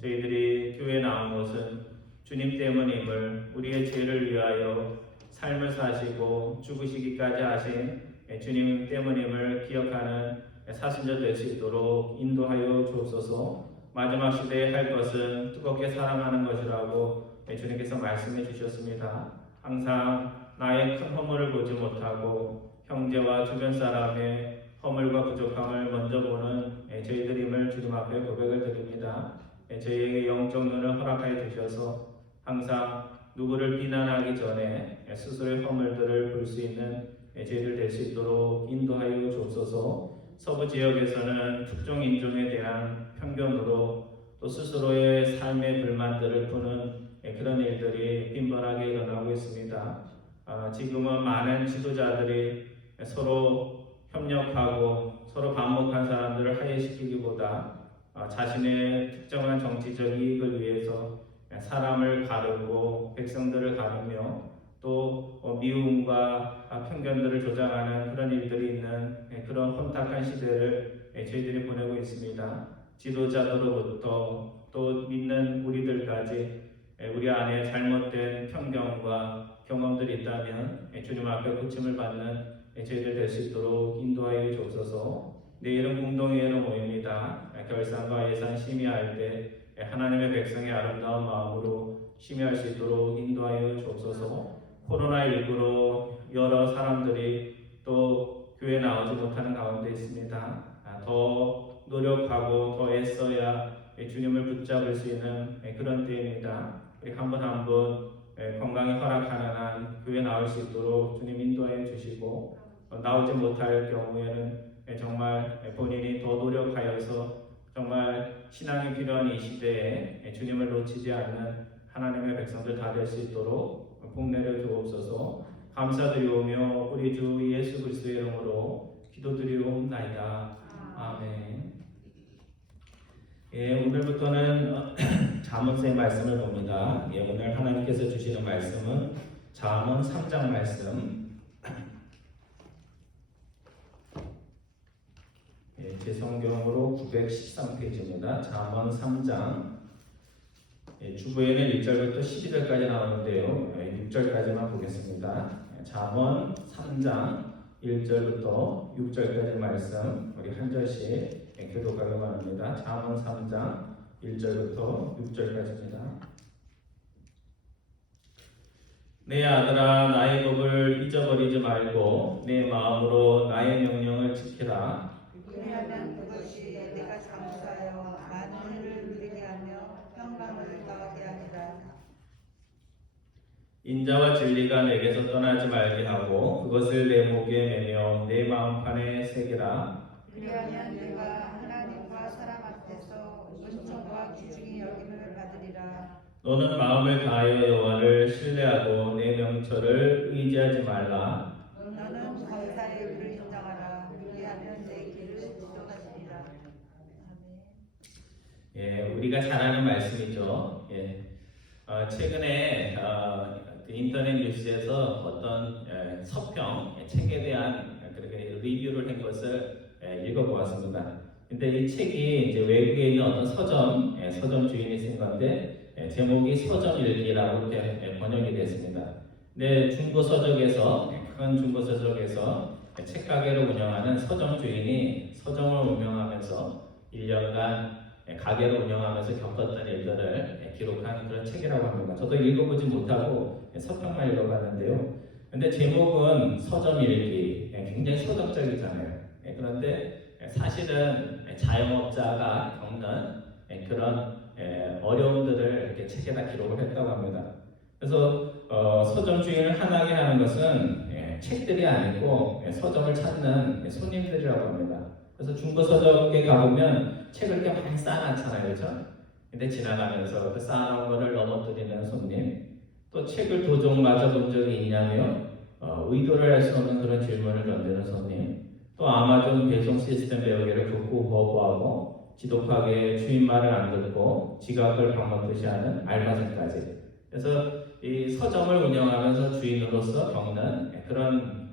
저희들이 교회에 나온 것은 주님 때문임을, 우리의 죄를 위하여 삶을 사시고 죽으시기까지 하신 주님 때문임을 기억하는 사순절 될 수 있도록 인도하여 주옵소서. 마지막 시대에 할 것은 뜨겁게 사랑하는 것이라고 주님께서 말씀해 주셨습니다. 항상 나의 큰 허물을 보지 못하고 형제와 주변 사람의 허물과 부족함을 먼저 보는 저희들임을 주님 앞에 고백을 드립니다. 저희에게 영적 눈을 허락하여 주셔서 항상 누구를 비난하기 전에 스스로의 허물들을 볼 수 있는 저희들 될 수 있도록 인도하여 주옵소서. 서부 지역에서는 특정 인종에 대한 편견으로 또 스스로의 삶의 불만들을 푸는 그런 일들이 빈번하게 일어나고 있습니다. 지금은 많은 지도자들이 서로 협력하고 서로 반목한 사람들을 화해시키기보다 자신의 특정한 정치적 이익을 위해서 사람을 가르고 백성들을 가르며 또 미움과 편견들을 조장하는 그런 일들이 있는 그런 혼탁한 시대를 저희들이 보내고 있습니다. 지도자들로부터 또 믿는 우리들까지 우리 안에 잘못된 편견과 경험들이 있다면 주님 앞에 고침을 받는 저희들 될 수 있도록 인도하여 주옵소서. 내일은 공동회의로 모입니다. 결산과 예산 심의할 때 하나님의 백성의 아름다운 마음으로 심의할 수 있도록 인도하여 주옵소서. 코로나19로 여러 사람들이 또 교회에 나오지 못하는 가운데 있습니다. 더 노력하고 더 애써야 주님을 붙잡을 수 있는 그런 때입니다. 우리 한 분 한 분 건강이 허락하는 한 교회 나올 수 있도록 주님 인도하여 주시고, 나오지 못할 경우에는 정말 본인이 더 노력하여서 정말 신앙이 필요한 이 시대에 주님을 놓치지 않는 하나님의 백성들 다 될 수 있도록 복내려 주옵소서. 감사드리오며 우리 주 예수 그리스도의 이름으로 기도드리옵나이다. 아멘. 오늘부터는 잠언서의 말씀을 봅니다. 오늘 하나님께서 주시는 말씀은 잠언 3장 말씀. 제 성경으로 913페이지입니다. 잠언 3장. 주부에는 1절부터 12절까지 나오는데요. 6절까지만 보겠습니다. 잠언 3장 1절부터 6절까지 말씀 우리 한 절씩 교독하기 바랍니다. 잠언 3장 1절부터 6절까지입니다. 내 아들아, 나의 법을 잊어버리지 말고 내 마음으로 나의 명령을 지키라. 그리하면 그것이 내가 장수하여 많은 일을 누리게 하며 평강을 더하게 하리라. 인자와 진리가 내게서 떠나지 말게 하고 그것을 내 목에 매며 내 마음판에 새기라. 그리하면 내가 하나님과 사람 앞에서 은총과 귀중히 여김을 받으리라. 너는 마음을 다하여 여호와를 신뢰하고 내 명철을 의지하지 말라. 너는 범사의 일을 인정하라. 그리하면 내 길을 지도하시리라. 아멘. 우리가 잘 아는 말씀이죠. 최근에 인터넷 뉴스에서 어떤 서평 책에 대한 그렇게 리뷰를 한 것을 읽어보았습니다. 근데 이 책이 이제 외국에 있는 어떤 서점 주인이 쓴 건데 제목이 서점 일기라고 이렇게 번역이 됐습니다. 근데 중고 서적에서 큰 중고 서적에서 책가게를 운영하는 서점 주인이 서점을 운영하면서 1년간 가게를 운영하면서 겪었던 일들을 기록한 그런 책이라고 합니다. 저도 읽어보지 못하고 서평만 읽어봤는데요. 근데 제목은 서점 일기, 굉장히 서적적이잖아요. 그런데 사실은 자영업자가 겪는 그런 어려움들을 이렇게 책에다 기록을 했다고 합니다. 그래서 서점 주인을 화나게 하는 것은 책들이 아니고 서점을 찾는 손님들이라고 합니다. 그래서 중고 서적에 가보면 책을 이렇게 많이 쌓아놨잖아요, 그렇죠? 근데 지나가면서 그 쌓아놓은 거를 넘어뜨리는 손님, 또 책을 도종 맞아본 적이 있냐며 의도를 할 수 없는 그런 질문을 던지는 손님, 또 아마존 배송 시스템 배우기를 극구 거부하고 지독하게 주인 말을 안 듣고 지갑을 방먹듯이 하는 알바생까지. 그래서 이 서점을 운영하면서 주인으로서 겪는 그런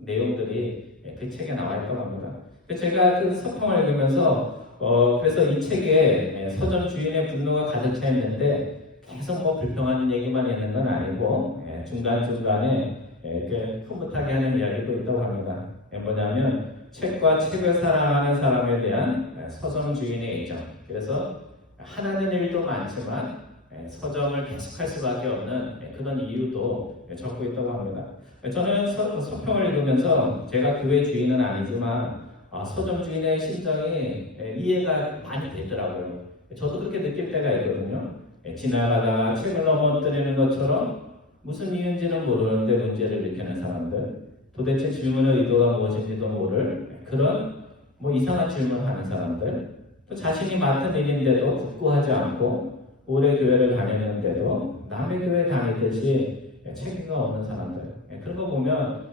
내용들이 그 책에 나와 있다고 합니다. 제가 그 서평을 읽으면서 그래서 이 책에 서점 주인의 분노가 가득 차 있는데 계속 뭐 불평하는 얘기만 있는 건 아니고 중간중간에 이렇게 흐뭇하게 하는 이야기도 있다고 합니다. 뭐냐면 책과 책을 사랑하는 사람에 대한 서점 주인의 애정. 그래서 하나는 일도 많지만 서점을 계속할 수밖에 없는 그런 이유도 적고 있다고 합니다. 저는 서평을 읽으면서 제가 교회 주인은 아니지만 서점 주인의 심정이 이해가 많이 되더라고요. 저도 그렇게 느낄 때가 있거든요. 지나가다가 책을 넘어뜨리는 것처럼 무슨 이유인지는 모르는데 문제를 일으키는 사람들, 도대체 질문의 의도가 무엇인지도 모를 그런 뭐 이상한 질문을 하는 사람들, 또 자신이 맡은 일인데도 굳고하지 않고 오래 교회를 다니는데도 남의 교회 다니듯이 책임감 없는 사람들, 그런 거 보면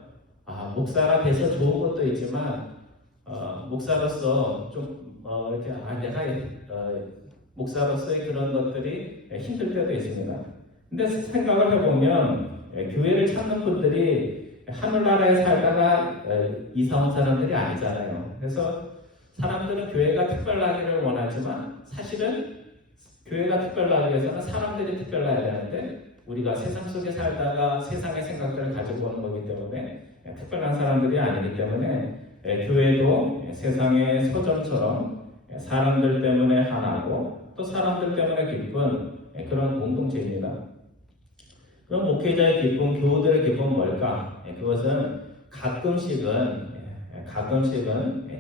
목사가 돼서 좋은 것도 있지만 목사로서 좀 이렇게 내가 목사로서의 그런 것들이 힘들 때도 있습니다. 근데 생각을 해보면 교회를 찾는 분들이 하늘나라에 살다가 이사 온 사람들이 아니잖아요. 그래서 사람들은 교회가 특별하기를 원하지만 사실은 교회가 특별하기 위해서는 사람들이 특별해야 되는데 우리가 세상 속에 살다가 세상의 생각들을 가지고 오는 거기 때문에 특별한 사람들이 아니기 때문에 교회도 세상의 서점처럼 사람들 때문에 하나고 또 사람들 때문에 기쁜 그런 공동체입니다. 그럼 목회자의 기쁨, 교우들의 기쁨은 뭘까? 그것은 가끔씩은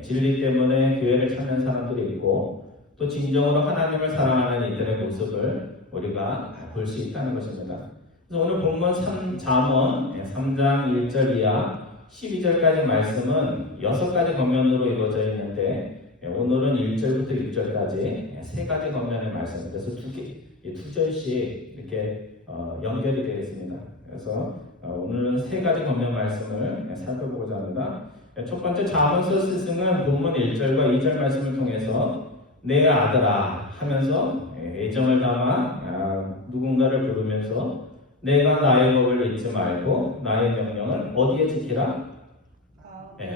진리 때문에 교회를 찾는 사람들이 있고 또 진정으로 하나님을 사랑하는 이들의 모습을 우리가 볼 수 있다는 것입니다. 그래서 오늘 본문 잠언 3장 1절 이하 12절까지 말씀은 6가지 겉면으로 이루어져 있는데 오늘은 1절부터 6절까지 3가지 겉면의 말씀, 그래서 2절씩 이렇게 연결이 되어 있습니다. 그래서 오늘은 3가지 겉면 말씀을 살펴보고자 합니다. 첫 번째 잠언서 스승은 본문 1절과 2절 말씀을 통해서 내 아들아 하면서 애정을 담아 누군가를 부르면서 내가 나의 법을 잊지 말고 나의 명령을 어디에 지키라?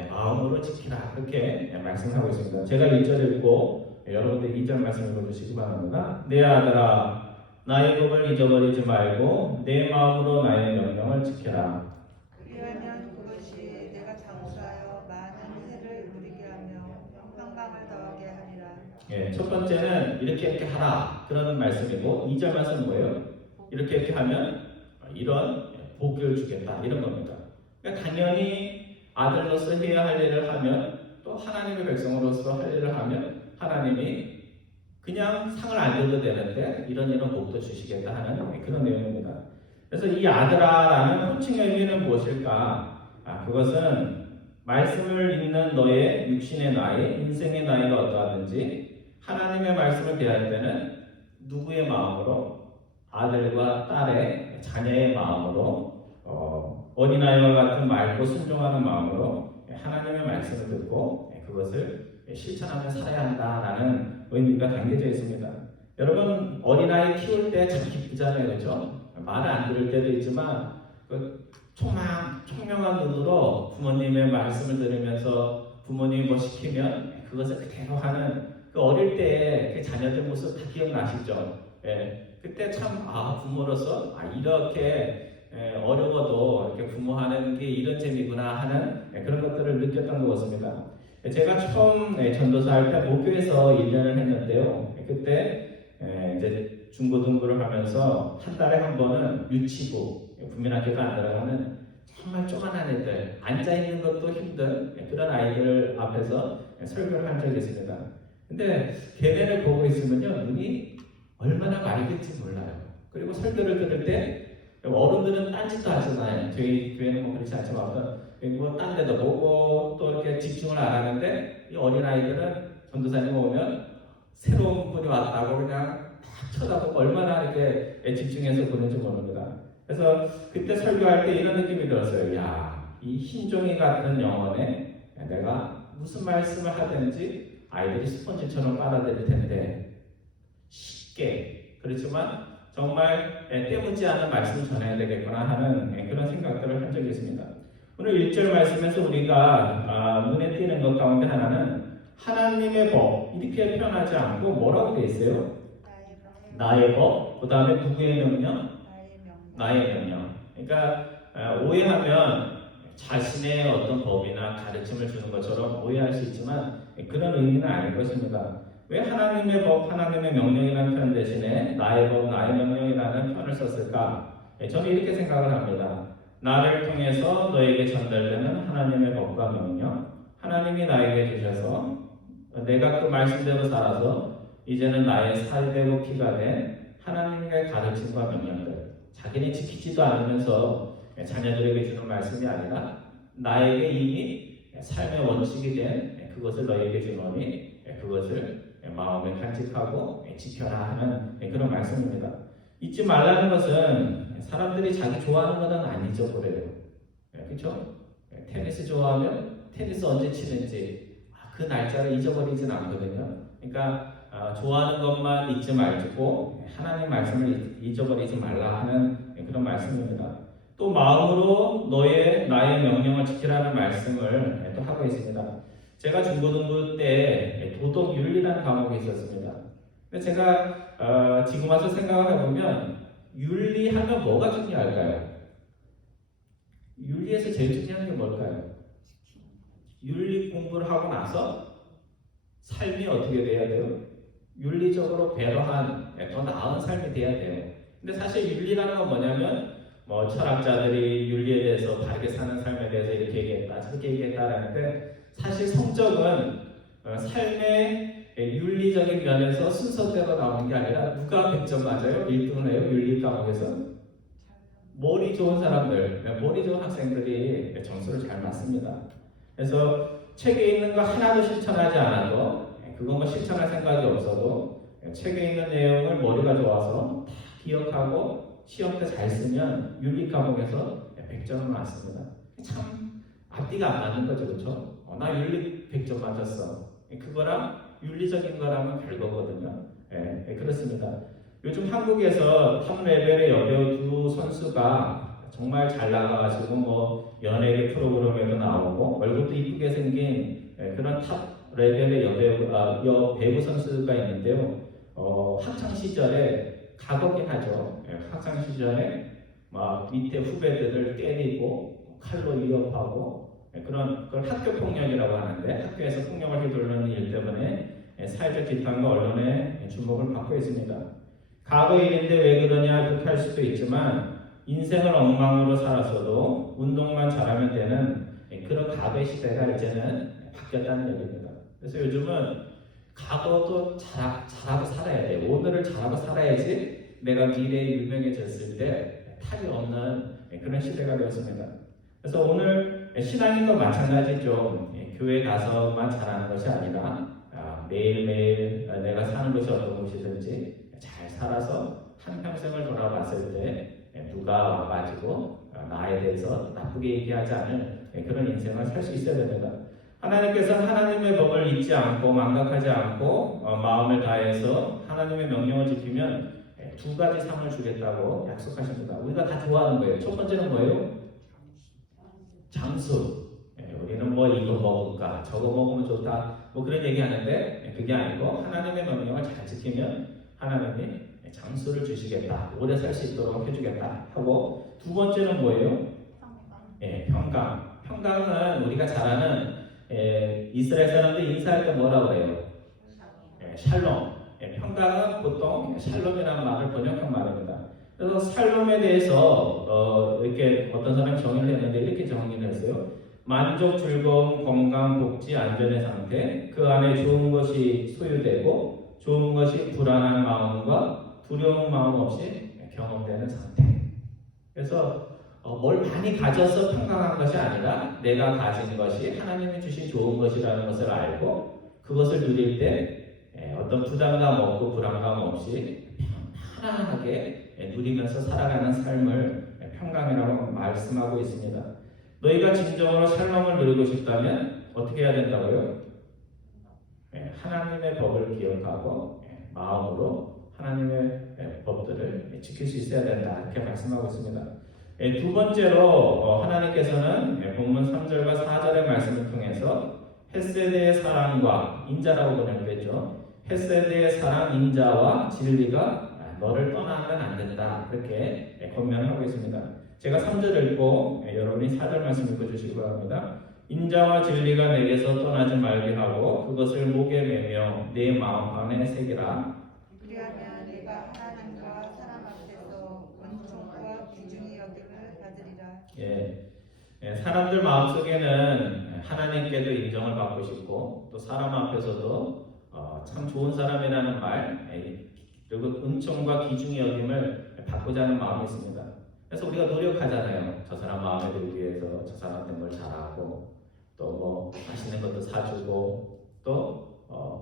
마음으로 지키라. 그렇게 말씀하고 있습니다. 제가 1절 읽고 여러분들 2절 말씀 읽어주시기 바랍니다. 내 아들아 나의 법을 잊어버리지 말고 내 마음으로 나의 명령을 지키라. 그리하면 그것이 내가 장수하여 많은 해를 누리게 하며 평강을 더하게 하리라. 첫 번째는 이렇게 하라 그런 말씀이고 2절 말씀은 뭐예요? 이렇게 하면 이런 복을 주겠다 이런 겁니다. 그러니까 당연히 아들로서 해야 할 일을 하면 또 하나님의 백성으로서 할 일을 하면 하나님이 그냥 상을 안 줘도 되는데 이런 복도 주시겠다 하는 그런 내용입니다. 그래서 이 아들아라는 호칭의 의미는 무엇일까? 그것은 말씀을 읽는 너의 육신의 나이, 인생의 나이가 어떠하든지 하나님의 말씀을 대할 때는 누구의 마음으로? 아들과 딸의 자녀의 마음으로 어린아이와 같은 맑고 순종하는 마음으로 하나님의 말씀을 듣고 그것을 실천하며 살아야 한다라는 의미가 담겨져 있습니다. 여러분 어린아이 키울 때 참 기쁘잖아요, 그렇죠? 말을 안 들을 때도 있지만 그 총명한 눈으로 부모님의 말씀을 들으면서 부모님이 뭐 시키면 그것을 그대로 하는 그 어릴 때의 그 자녀들 모습 다 기억나시죠? 그때 참 부모로서 이렇게 어려워도 이렇게 부모하는 게 이런 재미구나 하는 그런 것들을 느꼈던 것 같습니다. 제가 처음 전도사 할 때 모교에서 1년을 했는데요. 그때 이제 중고등부를 하면서 한 달에 한 번은 유치부, 국민학교도 안 들어가는 정말 쪼만한 애들, 앉아 있는 것도 힘든 그런 아이들 앞에서 설교를 한 적이 있습니다. 근데 걔네를 보고 있으면요 눈이 얼마나 맑을지 몰라요. 그리고 설교를 들을 때 어른들은 딴짓도 하잖아요. 저희 교회는 뭐 그렇지 않지만 딴 데도 보고 또 이렇게 집중을 안 하는데 이 어린아이들은 전도사님 오면 새로운 분이 왔다고 그냥 딱 쳐다보고 얼마나 이렇게 집중해서 보는지 모릅니다. 그래서 그때 설교할 때 이런 느낌이 들었어요. 이 흰종이 같은 영혼에 내가 무슨 말씀을 하든지 아이들이 스펀지처럼 빨아들일 텐데 쉽게 그렇지만 정말 때묻지 않은 말씀을 전해야 되겠구나 하는 그런 생각들을 한 적이 있습니다. 오늘 1절 말씀에서 우리가 눈에 띄는 것 가운데 하나는 하나님의 법 이렇게 표현하지 않고 뭐라고 되어 있어요? 나의 법, 그 다음에 누구의 명령? 나의 명령. 그러니까 오해하면 자신의 어떤 법이나 가르침을 주는 것처럼 오해할 수 있지만 그런 의미는 아닐 것입니다. 왜 하나님의 법, 하나님의 명령이라는 표현 대신에 나의 법, 나의 명령이라는 표현을 썼을까? 저는 이렇게 생각을 합니다. 나를 통해서 너에게 전달되는 하나님의 법과 명령, 하나님이 나에게 주셔서 내가 그 말씀대로 살아서 이제는 나의 살되고 피가 된 하나님의 가르침과 명령들, 자기는 지키지도 않으면서 자녀들에게 주는 말씀이 아니라 나에게 이미 삶의 원칙이 된 그것을 너에게 주노니 그것을 마음에 간직하고 지켜라 하는 그런 말씀입니다. 잊지 말라는 것은 사람들이 자기 좋아하는 것은 안 잊어버려요. 그렇죠? 테니스 좋아하면 테니스 언제 치는지 그 날짜를 잊어버리진 않거든요. 그러니까 좋아하는 것만 잊지 말고 하나님 말씀을 잊어버리지 말라 하는 그런 말씀입니다. 또 마음으로 나의 명령을 지키라는 말씀을 또 하고 있습니다. 제가 중고등부 때 도덕윤리라는 과목이 있었습니다. 근데 제가 지금 와서 생각을 해보면 윤리하면 뭐가 중요할까요? 윤리에서 제일 중요한 게 뭘까요? 윤리 공부를 하고 나서 삶이 어떻게 돼야 돼요? 윤리적으로 배려한 더 나은 삶이 돼야 돼요. 근데 사실 윤리라는 건 뭐냐면 철학자들이 윤리에 대해서 바르게 사는 삶에 대해서 이렇게 얘기했다 저렇게 얘기했다라는데 사실 성적은 삶의 윤리적인 면에서 순서대로 나오는 게 아니라 누가 100점 맞아요? 1등을 해요? 윤리 과목에서? 머리 좋은 사람들, 머리 좋은 학생들이 점수를 잘 맞습니다. 그래서 책에 있는 거 하나도 실천하지 않아도 그건 실천할 생각이 없어도 책에 있는 내용을 머리가 좋아서 다 기억하고 시험 때 잘 쓰면 윤리 과목에서 100점을 맞습니다. 참 앞뒤가 안 맞는 거죠, 그렇죠? 나 윤리 100점 맞았어. 그거랑 윤리적인 거랑은 별거거든요. 그렇습니다. 요즘 한국에서 탑 레벨의 여배우 두 선수가 정말 잘 나가가지고 연예계 프로그램에도 나오고 얼굴도 이쁘게 생긴 그런 탑 레벨의 여배우 선수가 있는데요. 학창 시절에 과거긴 하죠. 학창 시절에 막 밑에 후배들을 때리고 칼로 위협하고 그런 걸 학교 폭력이라고 하는데 학교에서 폭력을 휘두르는 일 때문에 사회적 비판과 언론의 주목을 받고 있습니다. 과거 일인데 왜 그러냐 그렇게 할 수도 있지만 인생을 엉망으로 살았어도 운동만 잘하면 되는 그런 과거의 시대가 이제는 바뀌었다는 얘기입니다. 그래서 요즘은 과거도 잘하고 살아야 돼. 오늘을 잘하고 살아야지 내가 미래에 유명해졌을 때 탈이 없는 그런 시대가 되었습니다. 그래서 오늘 신앙인도 마찬가지죠. 교회 가서만 잘하는 것이 아니라 매일매일 내가 사는 것이 어떤 곳이든지 잘 살아서 한평생을 돌아봤을 때 누가 와가지고 나에 대해서 나쁘게 얘기하지 않을 그런 인생을 살 수 있어야 됩니다. 하나님께서 하나님의 법을 잊지 않고 망각하지 않고 마음을 다해서 하나님의 명령을 지키면 두 가지 상을 주겠다고 약속하십니다. 우리가 다 좋아하는 거예요. 첫 번째는 뭐예요? 장수. 우리는 이거 먹을까 저거 먹으면 좋다 그런 얘기 하는데 그게 아니고 하나님의 명령을 잘 지키면 하나님이 장수를 주시겠다, 오래 살 수 있도록 해주겠다 하고, 두 번째는 뭐예요? 평강. 평강은 우리가 잘 아는 이스라엘 사람들 인사할 때 뭐라고 그래요? 샬롬. 평강은 보통 샬롬이라는 말을 번역한 말입니다. 그래서 샬롬에 대해서 이렇게 어떤 사람이 정의를 했는데 이렇게 정의를 했어요. 만족, 즐거움, 건강, 복지, 안전의 상태, 그 안에 좋은 것이 소유되고 좋은 것이 불안한 마음과 두려운 마음 없이 경험되는 상태. 그래서 뭘 많이 가져서 평강한 것이 아니라 내가 가진 것이 하나님이 주신 좋은 것이라는 것을 알고 그것을 누릴 때 어떤 부담감 없고 불안감 없이 편안하게 누리면서 살아가는 삶을 평강이라고 말씀하고 있습니다. 너희가 진정으로 샬롬을 누리고 싶다면 어떻게 해야 된다고요? 하나님의 법을 기억하고 마음으로 하나님의 법들을 지킬 수 있어야 된다 이렇게 말씀하고 있습니다. 두 번째로 하나님께서는 본문 3절과 4절의 말씀을 통해서 헤세드의 사랑과 인자라고 번역되죠. 헤세드의 사랑, 인자와 진리가 너를 떠나면 안 된다. 그렇게 권면하고 있습니다. 제가 3절을 읽고 여러분이 4절 말씀 읽어주시기 바랍니다. 인자와 진리가 내게서 떠나지 말게 하고 그것을 목에 매며 내 마음판에 새기라. 그리하면 내가 하나님과 사람 앞에서 은총과 귀중히 여김을 받으리라. 사람들 마음속에는 하나님께도 인정을 받고 싶고 또 사람 앞에서도 참 좋은 사람이라는 말 그리고 은총과 귀중히 여김을 받고자 하는 마음이 있습니다. 그래서 우리가 노력하잖아요. 저 사람 마음에 들기 위해서 저 사람한테 뭘 잘하고 또 뭐 맛있는 것도 사주고 또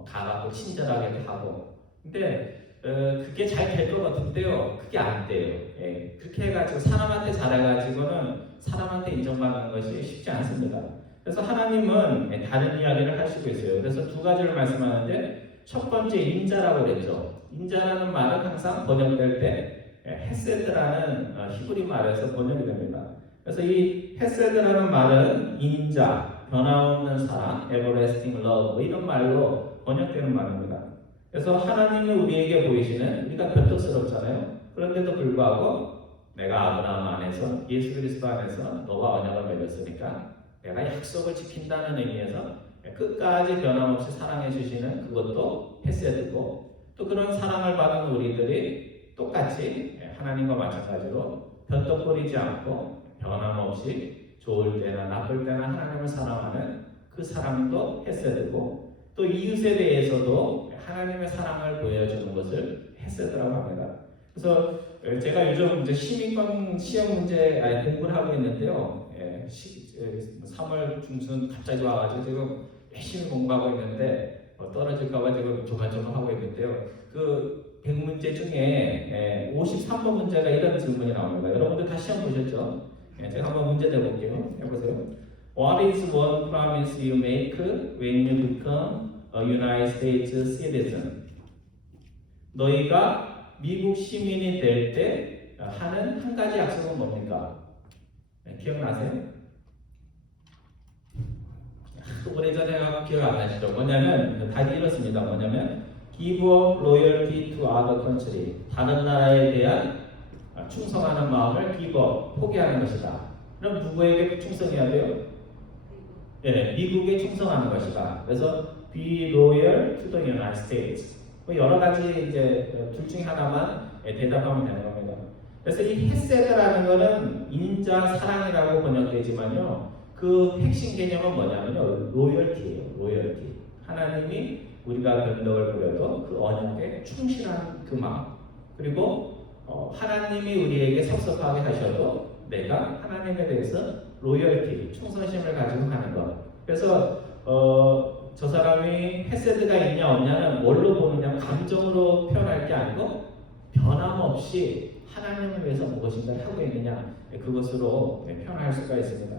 가갖고 친절하게 하고 근데 그게 잘 될 것 같은데요. 그게 안 돼요. 그렇게 해가지고 사람한테 잘해가지고는 사람한테 인정받는 것이 쉽지 않습니다. 그래서 하나님은 다른 이야기를 하시고 있어요. 그래서 두 가지를 말씀하는데 첫 번째 인자라고 그랬죠. 인자라는 말은 항상 번역될 때 헤세드라는 히브리 말에서 번역이 됩니다. 그래서 이 헤세드라는 말은 인자, 변함없는 사랑, everlasting love 뭐 이런 말로 번역되는 말입니다. 그래서 하나님이 우리에게 보이시는 우리가 변덕스럽잖아요. 그런데도 불구하고 내가 아브라함 안에서 예수 그리스도 안에서 너와 언약을 맺었으니까 내가 약속을 지킨다는 의미에서 끝까지 변함없이 사랑해 주시는 그것도 헤세드고 또 그런 사랑을 받은 우리들이 똑같이 하나님과 마찬가지로 변덕거리지 않고 변함없이 좋을 때나 나쁠 때나 하나님을 사랑하는 그 사랑도 헤세드고 또 이웃에 대해서도 하나님의 사랑을 보여주는 것을 헤세드라고 합니다. 그래서 제가 요즘 이제 시민권 시험 문제 공부를 하고 있는데요. 3월 중순 갑자기 와가지고 지금 열심히 공부하고 있는데 떨어질까봐 지금 조마조마하고 있는데요. 그 100문제 중에 53번 문제가 이런 질문이 나옵니다. 여러분들 다 시험 보셨죠? 제가 한번 문제 내볼게요. 해보세요. What is one promise you make when you become a United States citizen? 너희가 미국 시민이 될 때 하는 한 가지 약속은 뭡니까? 기억나세요? 오래전에 기억 안 나시죠? 뭐냐면 답이 이렇습니다. 뭐냐면 give up loyalty to other country. 다른 나라에 대한 충성하는 마음을 give up, 포기하는 것이다. 그럼 누구에게 충성해야 돼요? 미국에 충성하는 것이다. 그래서 be loyal to the United States. 여러 가지 이제 둘 중에 하나만 대답하면 되는 겁니다. 그래서 이 헤세드라는 것은 인자, 사랑이라고 번역되지만요. 그 핵심 개념은 뭐냐면요. 로열티예요. 로열티. 하나님이 우리가 변덕을 부려도 그 언약에 충실한 그 마음. 그리고 하나님이 우리에게 섭섭하게 하셔도 내가 하나님에 대해서 로열티, 충성심을 가지고 하는 것. 그래서 저 사람이 헤세드가 있냐 없냐는 뭘로 보느냐, 감정으로 표현할 게 아니고 변함없이 하나님을 위해서 무엇인가를 하고 있느냐, 그것으로 표현할 수가 있습니다.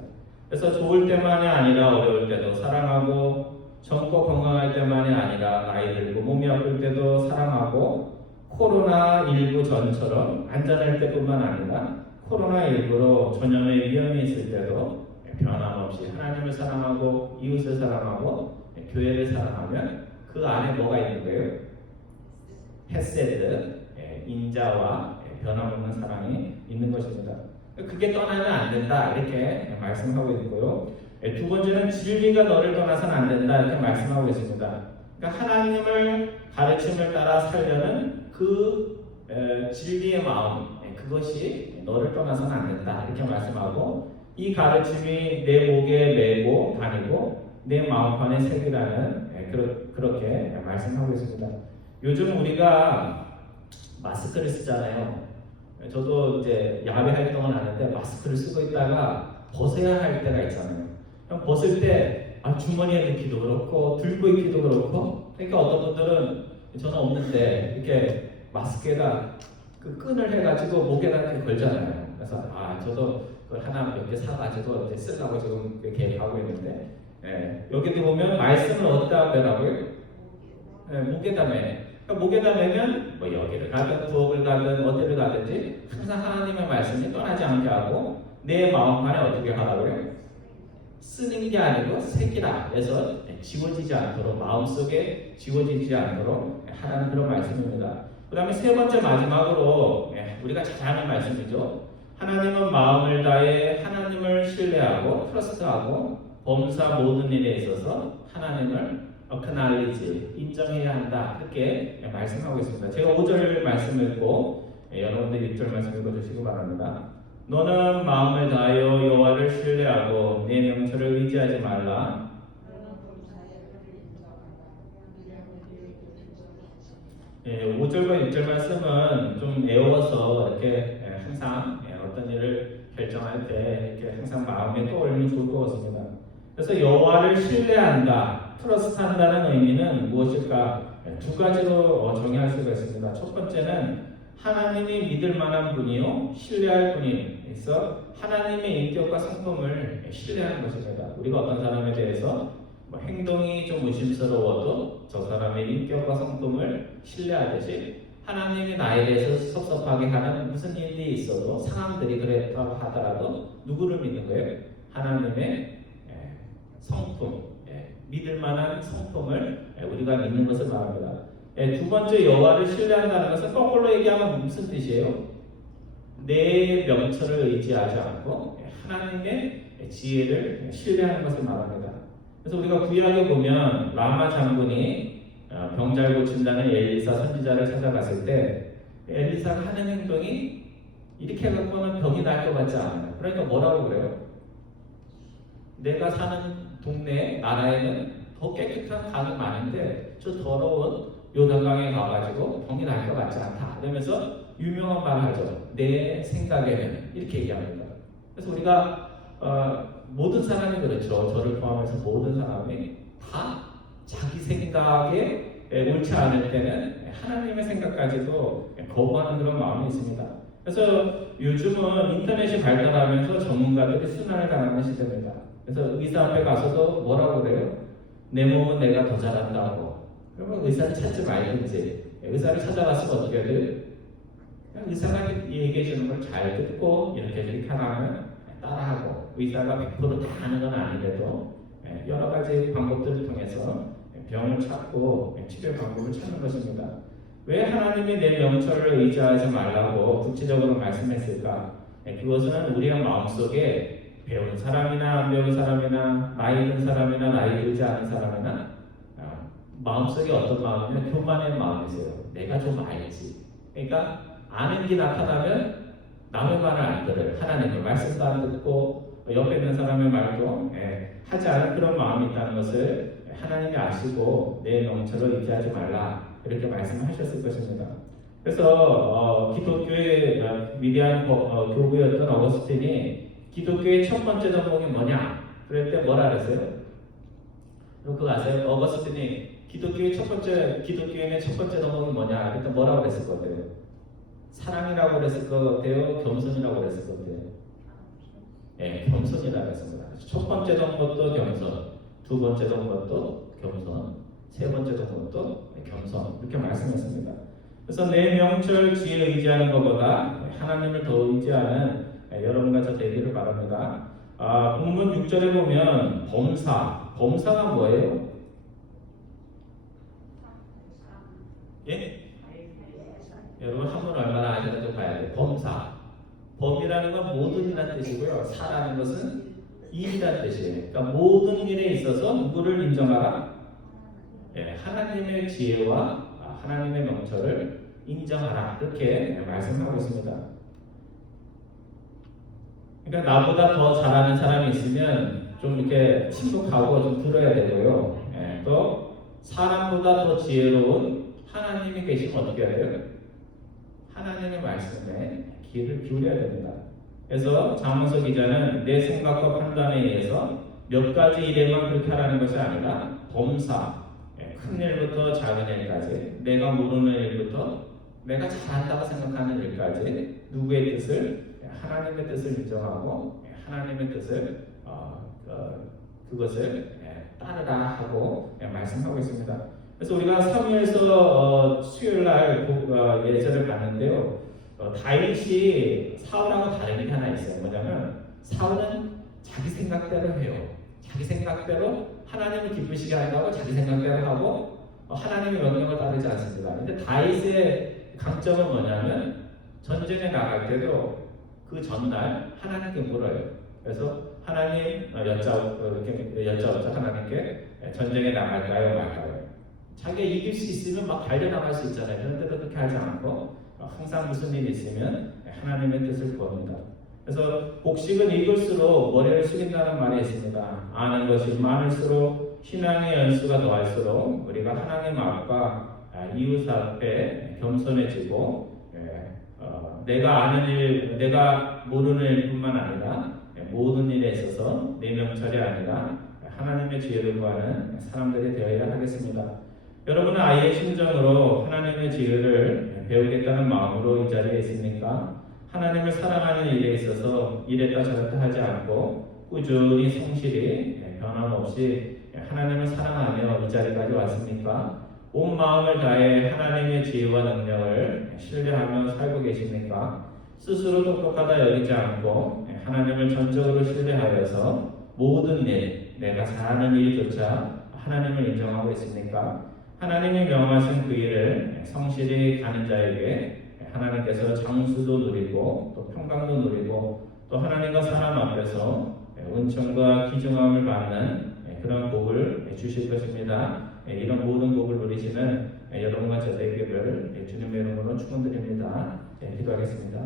그래서 좋을 때만이 아니라 어려울 때도 사랑하고 젊고 건강할 때만이 아니라 나이 들고 몸이 아플 때도 사랑하고 코로나19 전처럼 안전할 때뿐만 아니라 코로나19로 전염의 위험이 있을 때도 변함없이 하나님을 사랑하고 이웃을 사랑하고 교회를 사랑하면 그 안에 뭐가 있는 거예요? 헤세드, 인자와 변함없는 사랑이 있는 것입니다. 그게 떠나면 안 된다 이렇게 말씀하고 있고요. 두 번째는 진리가 너를 떠나서는 안 된다 이렇게 말씀하고 있습니다. 그러니까 하나님을 가르침을 따라 살려는 그 진리의 마음, 그것이 너를 떠나서는 안 된다 이렇게 말씀하고, 이 가르침이 내 목에 메고 다니고 내 마음판에 새기라는 그렇게 말씀하고 있습니다. 요즘 우리가 마스크를 쓰잖아요. 저도 이제 야외 활동을 하는데 마스크를 쓰고 있다가 벗어야 할 때가 있잖아요. 그럼 벗을 때 주머니에 넣기도 그렇고 들고 있기도 그렇고, 그러니까 어떤 분들은 저는 없는데 이렇게 마스크에다 그 끈을 해가지고 목에다 이렇게 걸잖아요. 그래서 저도 그걸 하나 몇 개 사가지고 이제 쓰려고 지금 계획하고 있는데, 여기도 보면 말씀을 어디다 매라고요? 목에다 매. 그러니까 목에다 매면 뭐 여기를 가든 부엌을 가든 어디를 가든지 항상 하나님의 말씀이 떠나지 않게 하고 내 마음판에 어떻게 하라고요? 쓰는 게 아니고 새기라 해서 지워지지 않도록 마음속에 지워지지 않도록 하라는 그런 말씀입니다. 그 다음에 세 번째 마지막으로 우리가 잘 아는 말씀이죠. 하나님은 마음을 다해 하나님을 신뢰하고 트러스트하고 범사 모든 일에 있어서 하나님을 acknowledge, 인정해야 한다. 그렇게 말씀하고 있습니다. 제가 5절 말씀 읽고 여러분들 6절 말씀 읽어주시기 바랍니다. 너는 마음을 다하여 여호와를 신뢰하고 내 명철을 의지하지 말라. 5절과 6절 말씀은 좀 외워서 이렇게 항상 어떤 일을 결정할 때 이렇게 항상 마음에 떠올리면 좋을 것 같습니다. 그래서 여호와를 신뢰한다, 트러스트한다는 의미는 무엇일까? 두 가지로 정의할 수가 있습니다. 첫 번째는 하나님이 믿을 만한 분이요 신뢰할 분이 있어 하나님의 인격과 성품을 신뢰하는 것입니다. 우리가 어떤 사람에 대해서 행동이 좀 의심스러워도 저 사람의 인격과 성품을 신뢰하듯이 하나님이 나에 대해서 섭섭하게 하는 무슨 일이 있어도 상황들이 그랬다고 하더라도 누구를 믿는 거예요? 하나님의 성품, 믿을 만한 성품을 우리가 믿는 것을 말합니다. 두 번째 여호와를 신뢰한다는 것은 거꾸로 얘기하면 무슨 뜻이에요? 내 명철을 의지하지 않고 하나님의 지혜를 신뢰하는 것을 말합니다. 그래서 우리가 구약에 보면 라마 장군이 병 잘 고친다는 엘리사 선지자를 찾아갔을 때 엘리사가 하는 행동이 이렇게 갖고는 병이 날 것 같지 않아요. 그러니까 뭐라고 그래요? 내가 사는 동네 나라에는 더 깨끗한 강이 많은데 저 더러운 요단강에 가가지고 병이 날 것 같지 않다. 그러면서 유명한 말을 하죠. 내 생각에는 이렇게 얘기합니다. 그래서 우리가 모든 사람이 그렇죠. 저를 포함해서 모든 사람이 다 자기 생각에 옳지 않을 때는 하나님의 생각까지도 거부하는 그런 마음이 있습니다. 그래서 요즘은 인터넷이 발달하면서 전문가들이 순환을 당하는 시대입니다. 그래서 의사 앞에 가서도 뭐라고 그래요? 내 몸은 내가 더 잘한다고. 그러면 의사를 찾지 말든지 의사를 찾아갔으면 어떻게 해야 돼요? 의사가 얘기해 주는 걸 잘 듣고 이렇게 하면 따라하고 의사가 100% 다 하는 건 아니래도 여러 가지 방법들을 통해서 병을 찾고 치료 방법을 찾는 것입니다. 왜 하나님이 내 명철을 의지하지 말라고 구체적으로 말씀했을까? 그것은 우리의 마음속에 배운 사람이나 안 배운 사람이나 나이 든 사람이나 나이 들지 않은 사람이나 마음속에 어떤 마음이냐? 교만의 마음이세요. 내가 좀 알지. 그러니까 아는 게 나타나면 남의 말을 안 들어요. 하나님의 말씀도 안 듣고 옆에 있는 사람의 말도 하지 않은 그런 마음이 있다는 것을 하나님이 아시고 내 명철을 의지하지 말라 이렇게 말씀하셨을 것입니다. 그래서 기독교의 위대한 교구였던 어거스틴이 기독교의 첫 번째 덕목이 뭐냐? 그럴 때 뭐라 그랬어요? 그거 아세요? 어거스틴이 기독교인의 첫 번째 덕목이 뭐냐? 그때 뭐라고 그랬을 것 같아요? 사랑이라고 그랬을 것 같아요? 겸손이라고 그랬을 것 같아요? 겸손이라고 했습니다. 첫 번째 덕목도 겸손, 두 번째 덕목도 겸손, 세 번째 덕목도 겸손 이렇게 말씀했습니다. 그래서 내 명철 지혜 의지하는 것보다 하나님을 더 의지하는 여러분과 저 되기를 바랍니다. 본문 6절에 보면 범사가 뭐예요? 예? 여러분 한번 얼마나 아시는지 봐야 돼요. 범이라는 건 모든이라는 뜻이고요. 사라는 것은 일이라는 뜻이에요. 그러니까 모든 일에 있어서 누구를 인정하라? 하나님의 지혜와 하나님의 명철을 인정하라. 그렇게 말씀하고 있습니다. 그러니까 나보다 더 잘하는 사람이 있으면 좀 이렇게 침묵하고 좀 들어야 되고요. 또 사람보다 더 지혜로운 하나님이 계시면 어떻게 해야 돼요? 하나님의 말씀에 귀를 기울여야 됩니다. 그래서 잠언서 기자는 내 생각과 판단에 의해서 몇 가지 일에만 그렇게 하라는 것이 아니라 범사, 큰 일부터 작은 일까지, 내가 모르는 일부터 내가 잘한다고 생각하는 일까지 누구의 뜻을 하나님의 뜻을 인정하고 하나님의 뜻을 그것을 따르라 하고 말씀하고 있습니다. 그래서 우리가 사무엘서 수요일 날 예절을 봤는데요. 다윗이 사울하고 다른 게 하나 있어요. 뭐냐면 사울은 자기 생각대로 해요. 자기 생각대로 하나님을 기쁘시게 하려고 자기 생각대로 하고 하나님의 명령을 따르지 않습니다. 근데 다윗의 강점은 뭐냐면 전쟁에 나갈 때도 그 전날 하나님께 물어요. 그래서 하나님 여쭤보죠. 하나님께 전쟁에 나갈까요 말까요? 자기가 이길 수 있으면 막 달려나갈 수 있잖아요. 그런데도 그렇게 하지 않고 항상 무슨 일이 있으면 하나님의 뜻을 구합니다. 그래서 복식은 읽을수록 머리를 숙인다는 말이 있습니다. 아는 것이 많을수록 신앙의 연수가 더할수록 우리가 하나님 앞과 이웃 앞에 겸손해지고 내가 아는 일, 내가 모르는 일뿐만 아니라 모든 일에 있어서 내 명철이 아니라 하나님의 지혜를 구하는 사람들이 되어야 하겠습니다. 여러분은 아이의 심정으로 하나님의 지혜를 배우겠다는 마음으로 이 자리에 있습니까? 하나님을 사랑하는 일에 있어서 이랬다 저랬다 하지 않고 꾸준히 성실히 변함없이 하나님을 사랑하며 이 자리까지 왔습니까? 온 마음을 다해 하나님의 지혜와 능력을 신뢰하며 살고 계십니까? 스스로 똑똑하다 여기지 않고 하나님을 전적으로 신뢰하여서 모든 일, 내가 사는 일조차 하나님을 인정하고 있습니까? 하나님이 명하신 그 일을 성실히 가는 자에게 하나님께서 장수도 누리고 또 평강도 누리고 또 하나님과 사람 앞에서 은총과 기중함을 받는 그런 복을 주실 것입니다. 이런 모든 복을 누리시는 여러분과 저 되기를 주님의 이름으로 축원드립니다. 기도하겠습니다.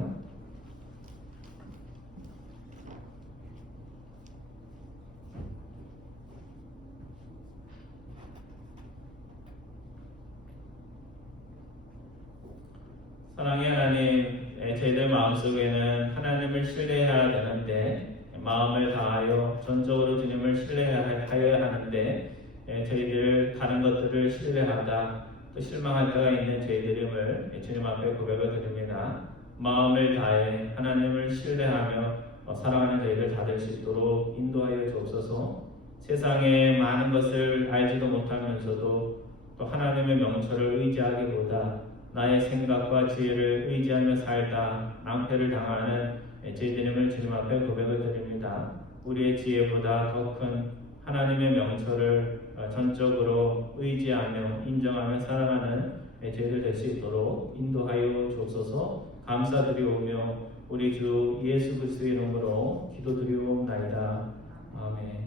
사랑의 하나님, 저희들 마음속에는 하나님을 신뢰해야 되는데 마음을 다하여 전적으로 주님을 신뢰하여야 하는데 저희들 다른 것들을 신뢰하다 또 실망할 때가 있는 저희들임을 주님 앞에 고백을 드립니다. 마음을 다해 하나님을 신뢰하며 사랑하는 저희들 다 될 수 있도록 인도하여 주옵소서. 세상에 많은 것을 알지도 못하면서도 또 하나님의 명철을 의지하기보다 나의 생각과 지혜를 의지하며 살다 낭패를 당하는 저희들임을 주님 앞에 고백을 드립니다. 우리의 지혜보다 더 큰 하나님의 명철을 전적으로 의지하며 인정하며 살아가는 저희들 될 수 있도록 인도하여 주옵소서. 감사드리오며 우리 주 예수 그리스도의 이름으로 기도드리옵나이다. 아멘.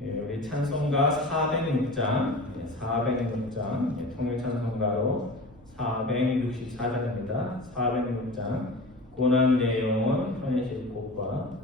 우리 찬송가 406장, 406장 통일 찬송가로 464장입니다. 406장 고난 내용은 현실 곡과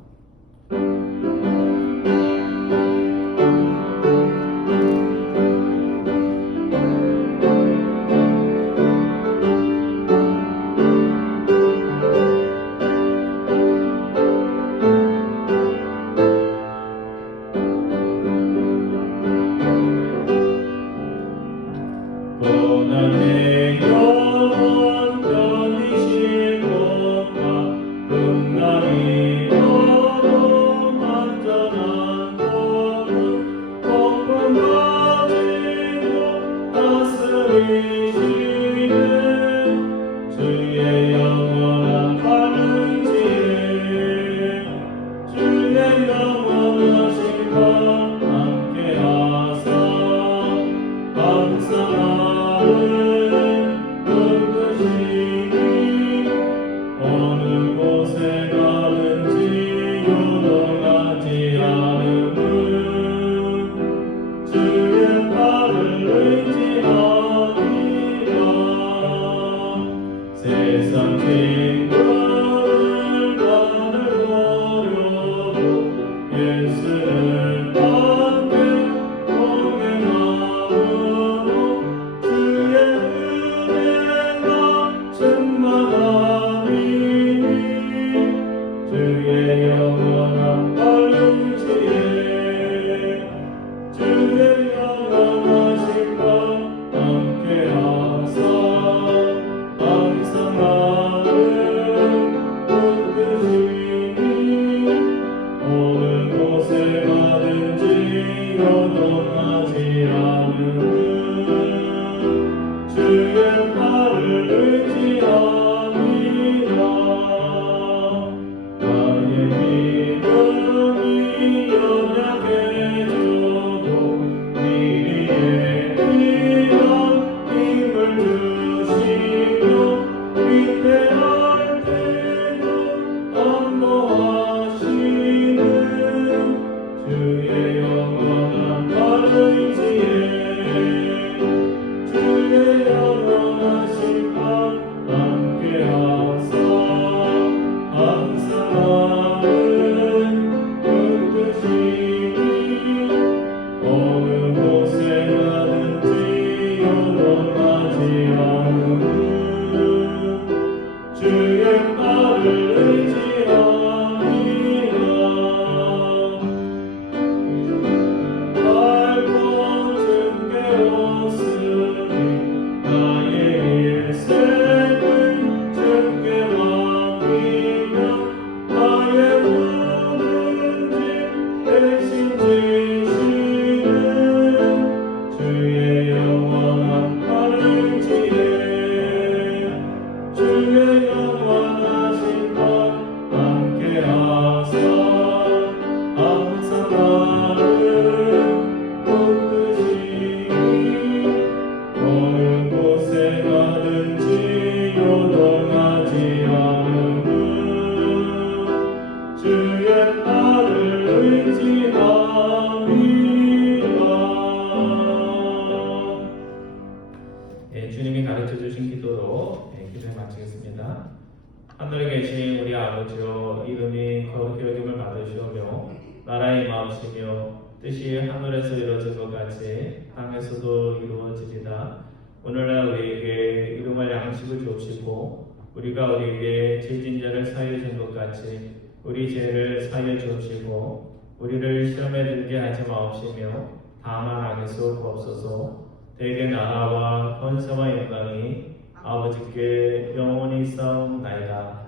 마음이 연약해져도 미리 예비한 힘을 주시며 위대할 때도 안보하시는 주의 영원한 발의지에 주의 영원하신 것 함께하사 항상 나는 붙드시니 어느 곳에 가든지 요동하지 않으니 주의 말을 의지함이라 알고 증개었으니 나의 일생을 주께 맡기며 나의 모든 짐 대신 지시는 주의 영원한 발의지에 주의 영원하신 것 함께하사 항상 나를 붙드시니 어느 곳에 가든지 요동하지 않음은 주의 팔을 의지함이라. 주님이 가르쳐 주신 기도로 기도를 마치겠습니다. 하늘에 계신 우리 아버지여, 이름이 거룩히 여김을 받으시오며 나라의 마음이시며 뜻이 하늘에서 이루어진 것 같이 땅에서도 이루어지리다. 오늘날 우리에게 일용할 양식을 주옵시고 우리가 우리에게 죄진 자를 사하여 준 것 같이 우리 죄를 사하여 주옵시고 우리를 시험에 들게 하지 마옵시며 다만 악에서 구하옵소서. 대개 나라와 권세와 영광이 아버지께 영원히 있사옵나이다.